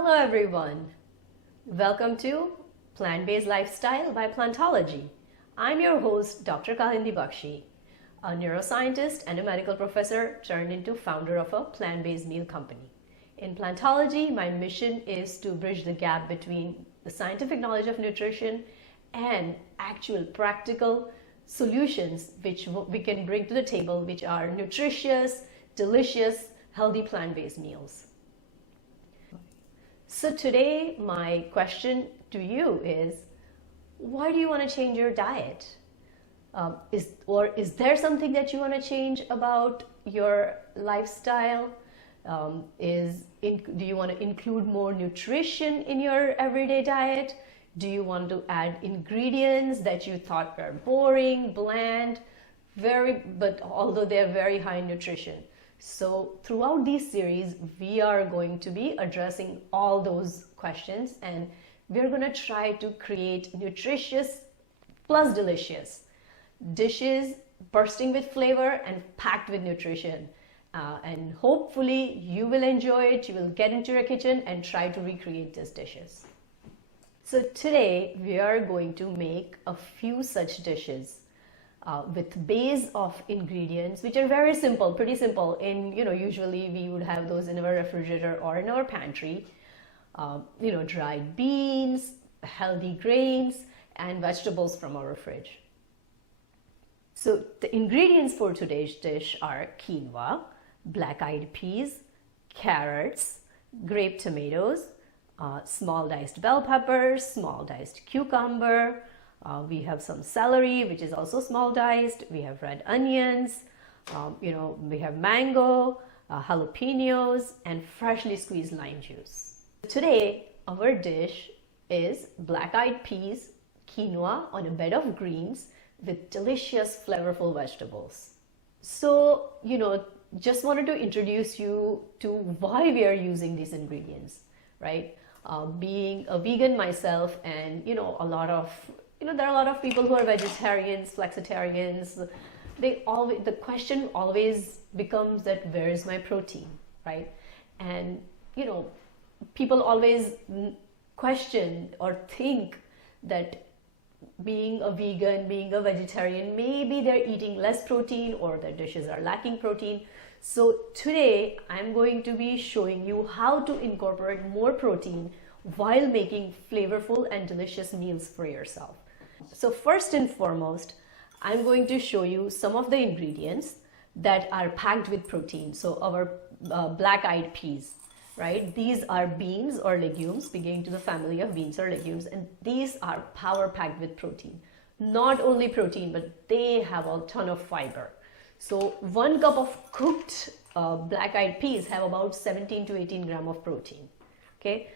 Hello everyone. Welcome to Plant-Based Lifestyle by Plantology. I'm your host, DR.Kalindi Bakshi, a neuroscientist and a medical professor turned into founder of a plant-based meal company. In Plantology, my mission is to bridge the gap between the scientific knowledge of nutrition and actual practical solutions which we can bring to the table, which are nutritious, delicious, healthy plant-based meals. So today my question to you is, why do you want to change your diet? Is there something that you want to change about your lifestyle? Do you want to include more nutrition in your everyday diet? Do you want to add ingredients that you thought were boring, bland, but although they're very high in nutrition? So throughout this series, we are going to be addressing all those questions, and we're going to try to create nutritious plus delicious dishes bursting with flavor and packed with nutrition. And hopefully you will enjoy it. You will get into your kitchen and try to recreate these dishes. So today we are going to make a few such dishes with base of ingredients which are very simple, pretty simple. Usually we would have those in our refrigerator or in our pantry. Dried beans, healthy grains, and vegetables from our fridge. So the ingredients for today's dish are quinoa, black-eyed peas, carrots, grape tomatoes, small diced bell peppers, small diced cucumber. We have some celery, which is also small diced. We have red onions. We have mango, jalapenos, and freshly squeezed lime juice. Today, our dish is black-eyed peas, quinoa on a bed of greens with delicious, flavorful vegetables. So, just wanted to introduce you to why we are using these ingredients, right? Being a vegan myself, and there are a lot of people who are vegetarians, flexitarians. The question always becomes that where is my protein, right? And people always question or think that being a vegan, being a vegetarian, maybe they're eating less protein or their dishes are lacking protein. So today I'm going to be showing you how to incorporate more protein while making flavorful and delicious meals for yourself. So first and foremost, I'm going to show you some of the ingredients that are packed with protein. So our black-eyed peas, right? These are beans or legumes, belonging to the family of beans or legumes, and these are power-packed with protein. Not only protein, but they have a ton of fiber. So 1 cup of cooked black-eyed peas have about 17 to 18 grams of protein. Okay.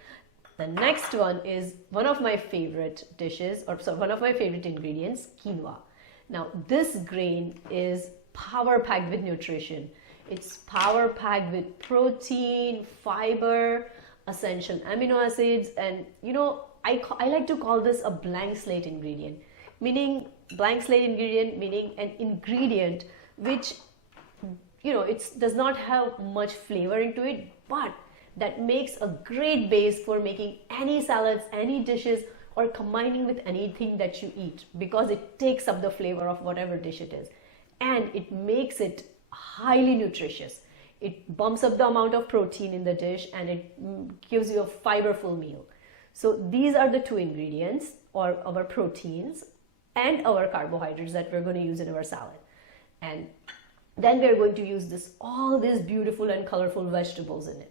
The next one is one of my favorite dishes, one of my favorite ingredients, quinoa. Now this grain is power-packed with nutrition. It's power-packed with protein, fiber, essential amino acids, and I like to call this a blank slate ingredient, meaning an ingredient which it does not have much flavor into it, but that makes a great base for making any salads, any dishes, or combining with anything that you eat, because it takes up the flavor of whatever dish it is, and it makes it highly nutritious. It bumps up the amount of protein in the dish, and it gives you a fiberful meal. So these are the two ingredients, or our proteins and our carbohydrates that we're going to use in our salad. And then we're going to use all these beautiful and colorful vegetables in it.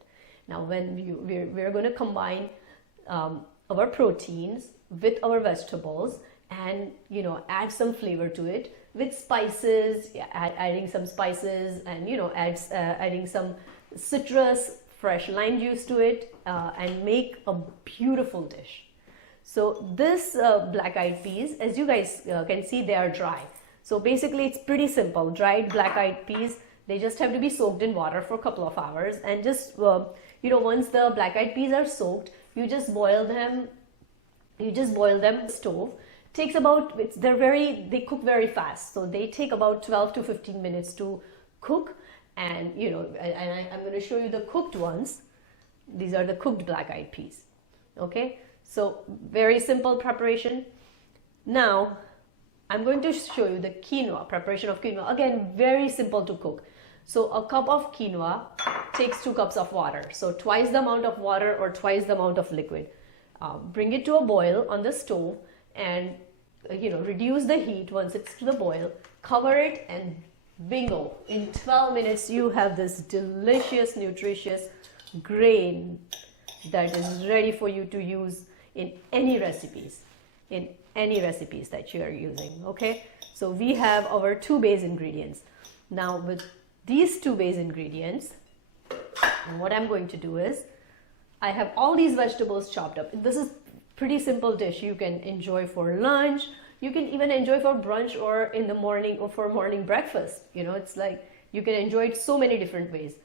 Now when we're going to combine our proteins with our vegetables and add some flavor to it with spices, adding some spices, and adding some citrus, fresh lime juice to it, and make a beautiful dish. So this black-eyed peas, as you guys can see, they are dry. So basically it's pretty simple. Dried black-eyed peas, they just have to be soaked in water for a couple of hours, and just once the black-eyed peas are soaked, you just boil them in the stove. Takes about, they cook very fast, so they take about 12 to 15 minutes to cook. And I'm going to show you the cooked ones. These are the cooked black-eyed peas. Okay, so very simple preparation. Now I'm going to show you the quinoa, preparation of quinoa. Again, very simple to cook. So a cup of quinoa takes 2 cups of water. So twice the amount of water or twice the amount of liquid. Bring it to a boil on the stove and reduce the heat once it's to the boil. Cover it and bingo, in 12 minutes you have this delicious, nutritious grain that is ready for you to use in any recipes, that you are using. Okay, so we have our 2 base ingredients. Now with these 2 base ingredients, what I'm going to do is, I have all these vegetables chopped up. This is pretty simple dish. You can enjoy for lunch. You can even enjoy for brunch or in the morning or for morning breakfast. It's like you can enjoy it so many different ways.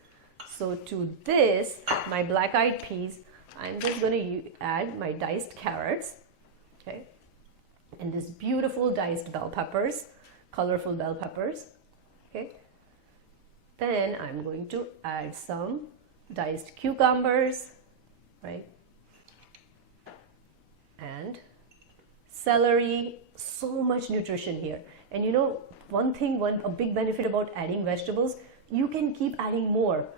So to this, my black-eyed peas, I'm just going to add my diced carrots, okay, and this beautiful diced bell peppers, colorful bell peppers, okay. Then I'm going to add some diced cucumbers, right, and celery. So much nutrition here. And a big benefit about adding vegetables, you can keep adding more.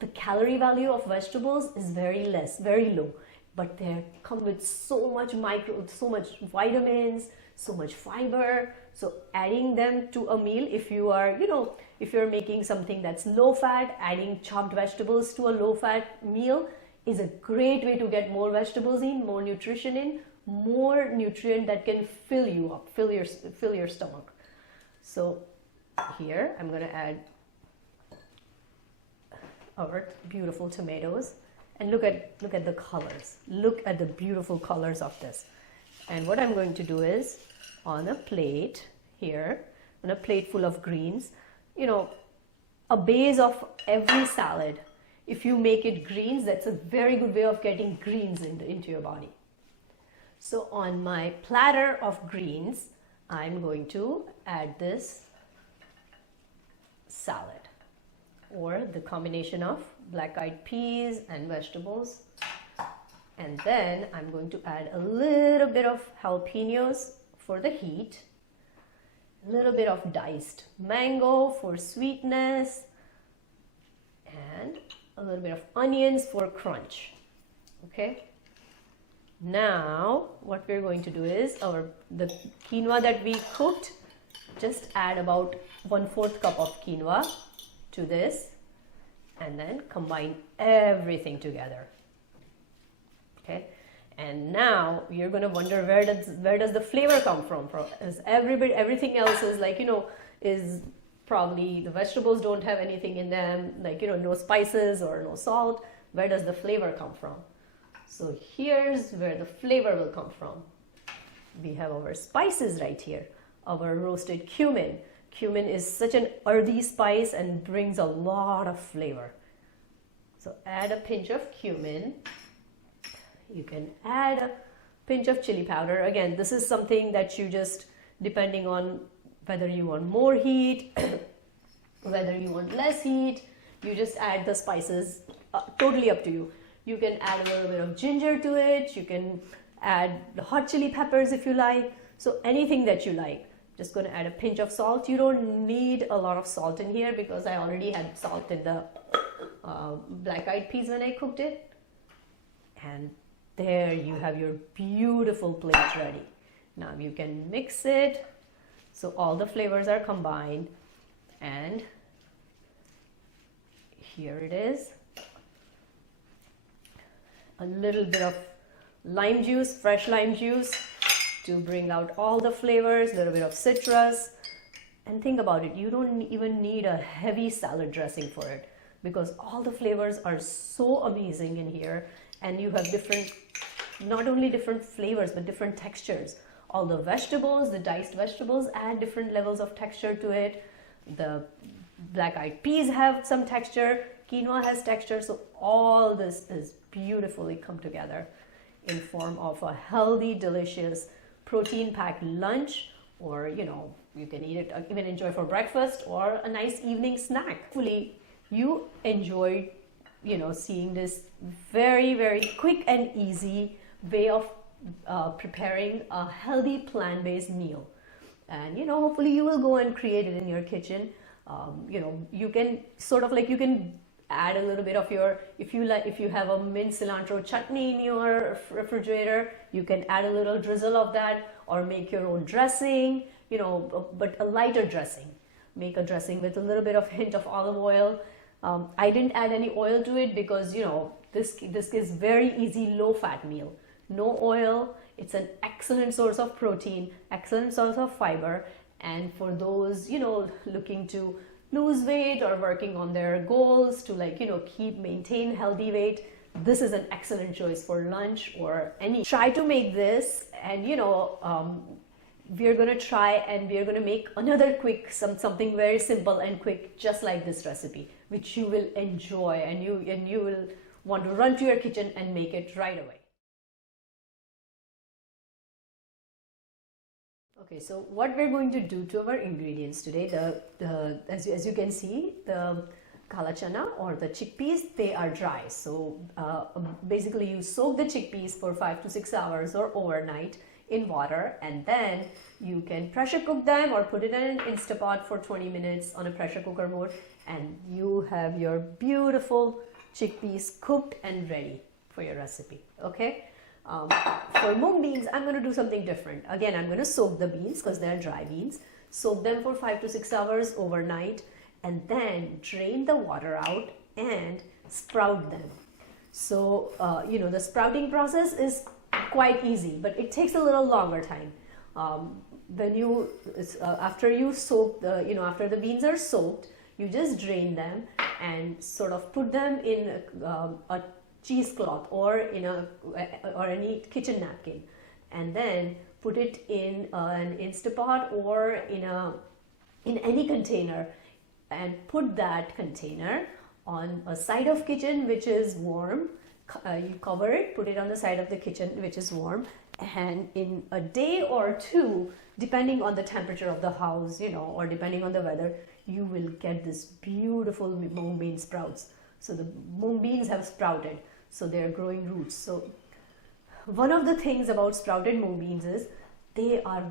The calorie value of vegetables is very low, but they come with so much vitamins, so much fiber. So adding them to a meal, if you're making something that's low fat, adding chopped vegetables to a low fat meal is a great way to get more vegetables in, more nutrition in, more nutrient that can fill you up, fill your stomach. So here I'm going to add our beautiful tomatoes, and look at the colors. Look at the beautiful colors of this. And what I'm going to do is, on a plate here, on a plate full of greens, a base of every salad, if you make it greens, that's a very good way of getting greens into your body. So on my platter of greens, I'm going to add this salad, or the combination of black-eyed peas and vegetables. And then I'm going to add a little bit of jalapenos for the heat, a little bit of diced mango for sweetness, and a little bit of onions for crunch. Okay. Now what we're going to do is, the quinoa that we cooked, just add about 1/4 cup of quinoa to this, and then combine everything together. Okay, and now you're going to wonder, where does the flavor come from? Everything else is like, is probably the vegetables don't have anything in them, like, no spices or no salt. Where does the flavor come from? So here's where the flavor will come from. We have our spices right here. Our roasted cumin. Cumin is such an earthy spice and brings a lot of flavor. So add a pinch of cumin. You can add a pinch of chili powder. Again, this is something that you just, depending on whether you want more heat, whether you want less heat, you just add the spices, totally up to you. You can add a little bit of ginger to it. You can add the hot chili peppers if you like. So anything that you like. Just going to add a pinch of salt. You don't need a lot of salt in here because I already had salt in the black-eyed peas when I cooked it. And there you have your beautiful plate ready. Now you can mix it so all the flavors are combined. And here it is. A little bit of lime juice, fresh lime juice, to bring out all the flavors, a little bit of citrus. And think about it, you don't even need a heavy salad dressing for it because all the flavors are so amazing in here, and you have not only different flavors but different textures. All the vegetables, the diced vegetables add different levels of texture to it. The black-eyed peas have some texture, quinoa has texture, so all this is beautifully come together in form of a healthy, delicious, protein-packed lunch, or you can eat it, even enjoy for breakfast or a nice evening snack. Hopefully you enjoyed seeing this very, very quick and easy way of preparing a healthy plant-based meal. And hopefully you will go and create it in your kitchen. You can you can add a little bit of your, if you have a mint cilantro chutney in your refrigerator, you can add a little drizzle of that, or make your own dressing, but a lighter dressing. Make a dressing with a little bit of hint of olive oil. I didn't add any oil to it because this is very easy low fat meal. No oil. It's an excellent source of protein, excellent source of fiber, and for those looking to lose weight or working on their goals to maintain healthy weight, this is an excellent choice for lunch or any. Try to make this, and we're going to try and we're going to make another quick something very simple and quick, just like this recipe, which you will enjoy, and you will want to run to your kitchen and make it right away. Okay, so what we're going to do to our ingredients today, as you can see, the kala chana or the chickpeas, they are dry. So basically you soak the chickpeas for 5 to 6 hours or overnight in water, and then you can pressure cook them or put it in an Instapot for 20 minutes on a pressure cooker mode, and you have your beautiful chickpeas cooked and ready for your recipe. Okay. For mung beans, I'm going to do something different. Again, I'm going to soak the beans because they're dry beans. Soak them for 5 to 6 hours overnight, and then drain the water out and sprout them. So, the sprouting process is quite easy, but it takes a little longer time. After you soak after the beans are soaked, you just drain them and sort of put them in a cheesecloth or any kitchen napkin, and then put it in an Instapot or in any container, and put that container on a side of kitchen which is warm. You cover it, put it on the side of the kitchen which is warm, and in a day or two, depending on the temperature of the house, or depending on the weather, you will get this beautiful mung bean sprouts. So the mung beans have sprouted, so they're growing roots. So one of the things about sprouted mung beans is they are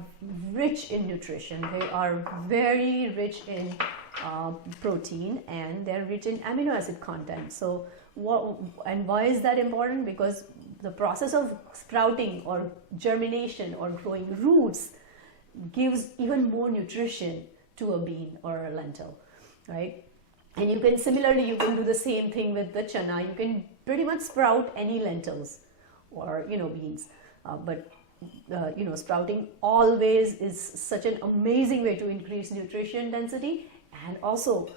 rich in nutrition. They are very rich in protein, and they're rich in amino acid content. So why is that important? Because the process of sprouting or germination or growing roots gives even more nutrition to a bean or a lentil, right? And you can do the same thing with the chana. You can pretty much sprout any lentils or beans, but sprouting always is such an amazing way to increase nutrition density, and also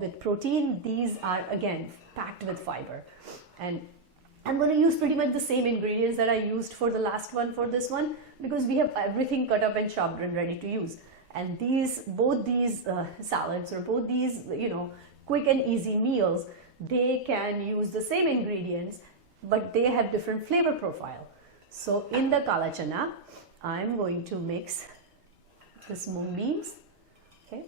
with protein. These are again packed with fiber, and I'm going to use pretty much the same ingredients that I used for the last one for this one, because we have everything cut up and chopped and ready to use. And both these salads, or both these quick and easy meals, they can use the same ingredients, but they have different flavor profile. So in the kala chana, I'm going to mix this mung beans. Okay,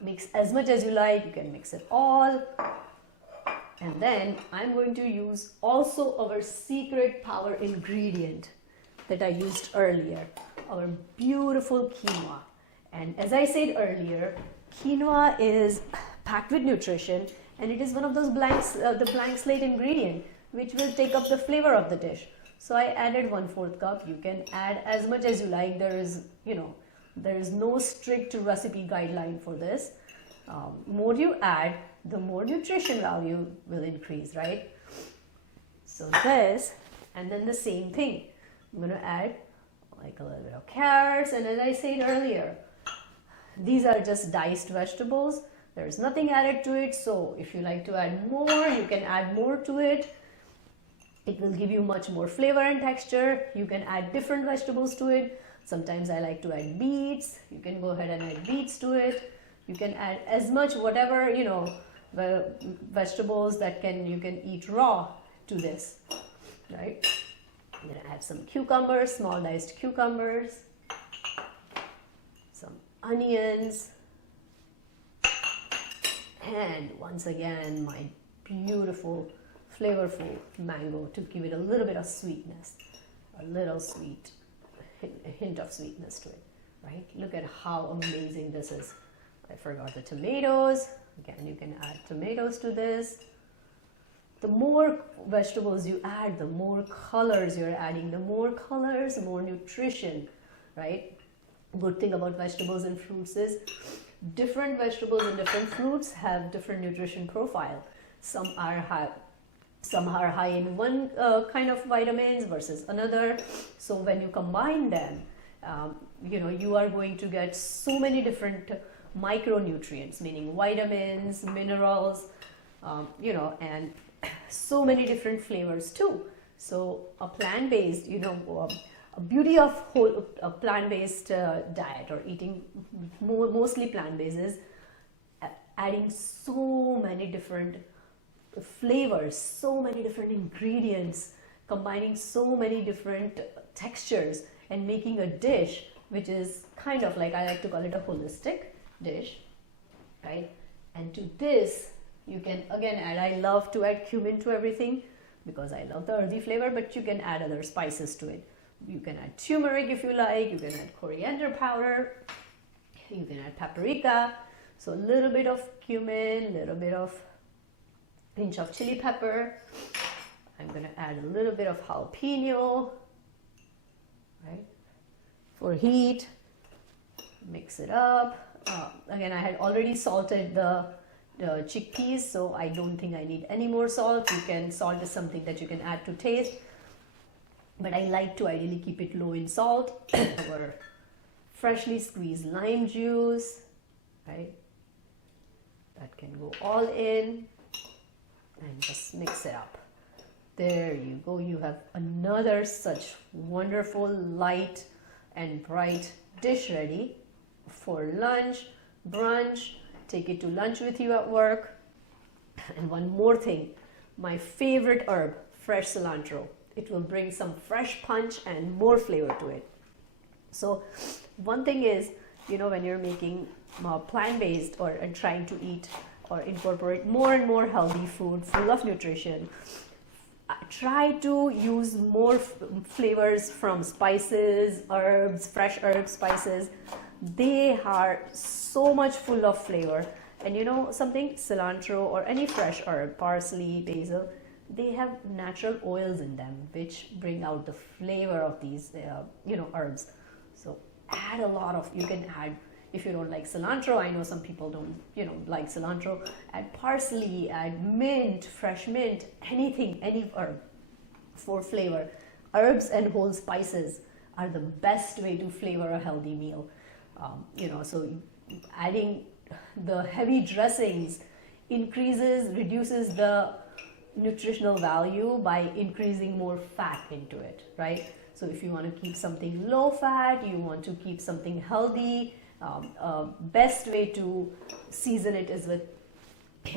mix as much as you like. You can mix it all. And then I'm going to use also our secret power ingredient that I used earlier, our beautiful quinoa. And as I said earlier, quinoa is packed with nutrition, and it is one of those the blank slate ingredient which will take up the flavor of the dish. So I added 1/4 cup. You can add as much as you like. There is no strict recipe guideline for this. More you add, the more nutrition value will increase, right? So this, and then the same thing. I'm going to add like a little bit of carrots, and as I said earlier, these are just diced vegetables. There is nothing added to it, so if you like to add more, you can add more to it. It will give you much more flavor and texture. You can add different vegetables to it. Sometimes I like to add beets. You can go ahead and add beets to it. You can add as much whatever vegetables that you can eat raw to this, right? I'm going to add some cucumbers, small diced cucumbers, some onions, and once again my beautiful, flavorful mango to give it a little bit of sweetness, a little sweet, a hint of sweetness to it, right? Look at how amazing this is. I forgot the tomatoes. Again, you can add tomatoes to this. The more vegetables you add, the more colors you're adding. The more colors, more nutrition, right? Good thing about vegetables and fruits is different vegetables and different fruits have different nutrition profile. Some are high in one kind of vitamins versus another. So when you combine them, you are going to get so many different micronutrients, meaning vitamins, minerals, and so many different flavors too. So a plant-based, a beauty of a plant-based diet or eating mostly plant-based is adding so many different flavors, so many different ingredients, combining so many different textures and making a dish which is kind of like, I like to call it a holistic dish, right? And to this you can again add, I love to add cumin to everything because I love the earthy flavor, but you can add other spices to it. You can add turmeric if you like, you can add coriander powder, you can add paprika. So a little bit of cumin, a little bit of pinch of chili pepper. I'm going to add a little bit of jalapeno, right, for heat. Mix it up. Again, I had already salted the chickpeas, so I don't think I need any more salt. You can, salt is something that you can add to taste, but I like to ideally keep it low in salt. Our freshly squeezed lime juice, right, that can go all in, and just mix it up. There you go, you have another such wonderful light and bright dish ready for lunch, brunch. Take it to lunch with you at work. And one more thing, my favorite herb, fresh cilantro. It will bring some fresh punch and more flavor to it. So one thing is, when you're making plant-based or trying to eat or incorporate more and more healthy food full of nutrition, try to use more flavors from spices, herbs, fresh herbs, spices. They are so much full of flavor. And something, cilantro or any fresh herb, parsley, basil, they have natural oils in them which bring out the flavor of these herbs. So add a lot of, you can add, if you don't like cilantro, I know some people don't like cilantro, add parsley, add mint, fresh mint, anything, any herb for flavor. Herbs and whole spices are the best way to flavor a healthy meal. So adding the heavy dressings reduces the nutritional value by increasing more fat into it, right? So if you want to keep something low fat, you want to keep something healthy, best way to season it is with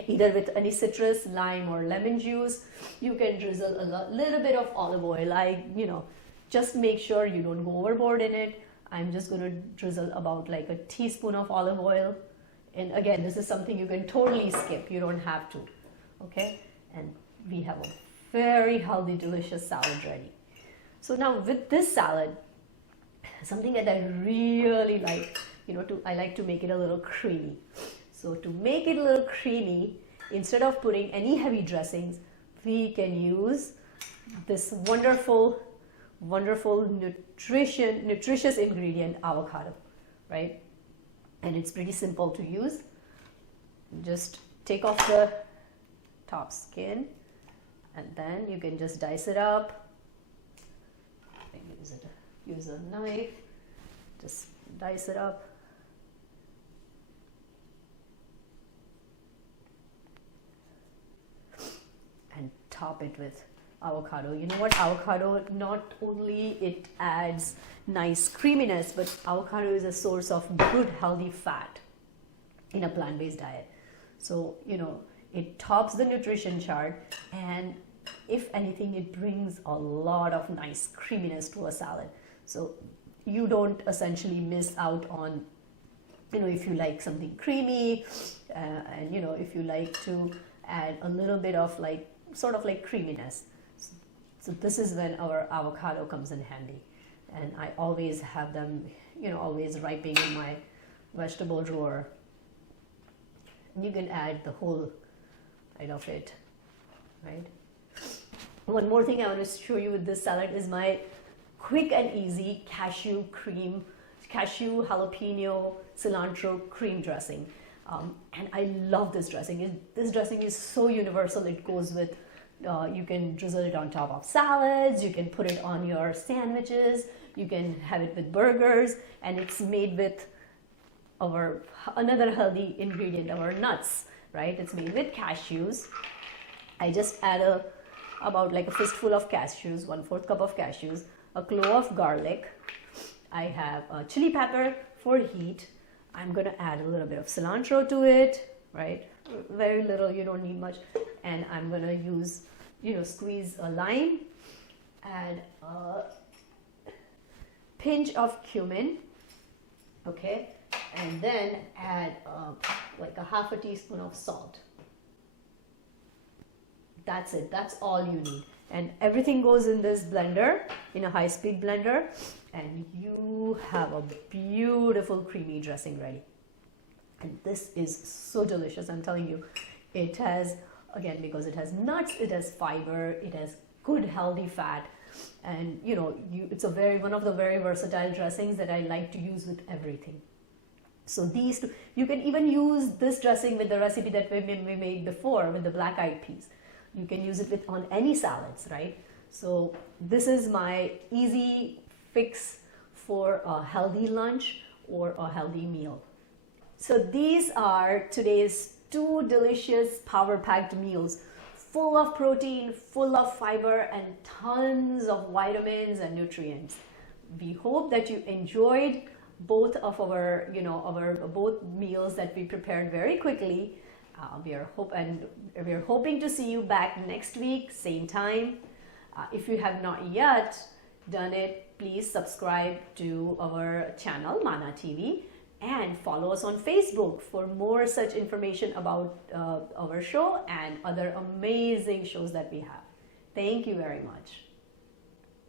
either with any citrus, lime or lemon juice. You can drizzle a little bit of olive oil. Just make sure you don't go overboard in it. I'm just going to drizzle about like a teaspoon of olive oil. And again, this is something you can totally skip. You don't have to. Okay? And we have a very healthy, delicious salad ready. So now with this salad, something that I really like, I like to make it a little creamy. So to make it a little creamy, instead of putting any heavy dressings, we can use this wonderful nutritious ingredient, avocado, right? And it's pretty simple to use. Just take off the top skin and then you can just dice it up. Use a knife, just dice it up. And top it with avocado. You know what, avocado, not only it adds nice creaminess, but avocado is a source of good healthy fat in a plant-based diet. So it tops the nutrition chart, and if anything, it brings a lot of nice creaminess to a salad. So you don't essentially miss out on, if you like something creamy, and if you like to add a little bit of like sort of like creaminess. So this is when our avocado comes in handy, and I always have them, you know, always ripening in my vegetable drawer. You can add the whole side of it, right? One more thing I want to show you with this salad is my quick and easy cashew jalapeno cilantro cream dressing. And I love this dressing. This dressing is so universal. It goes with, you can drizzle it on top of salads, you can put it on your sandwiches, you can have it with burgers, and it's made with another healthy ingredient, our nuts, right? It's made with cashews. I just add about like a fistful of cashews, 1/4 cup of cashews, a clove of garlic. I have a chili pepper for heat. I'm going to add a little bit of cilantro to it, right? Very little, you don't need much. And I'm going to use, you know, squeeze a lime, add a pinch of cumin, okay? And then add like a 1/2 teaspoon of salt. That's it, that's all you need. And everything goes in this blender, in a high-speed blender, and you have a beautiful creamy dressing ready. And this is so delicious, I'm telling you. It has, again, because it has nuts, it has fiber, it has good healthy fat, and you know, it's one of the very versatile dressings that I like to use with everything. So these two, you can even use this dressing with the recipe that we made before with the black-eyed peas. You can use it on any salads, right? So this is my easy fix for a healthy lunch or a healthy meal. So these are today's 2 delicious power-packed meals, full of protein, full of fiber, and tons of vitamins and nutrients. We hope that you enjoyed both of our, both meals that we prepared very quickly. We are hoping to see you back next week, same time. If you have not yet done it, please subscribe to our channel, MANATV, and follow us on Facebook for more such information about our show and other amazing shows that we have. Thank you very much.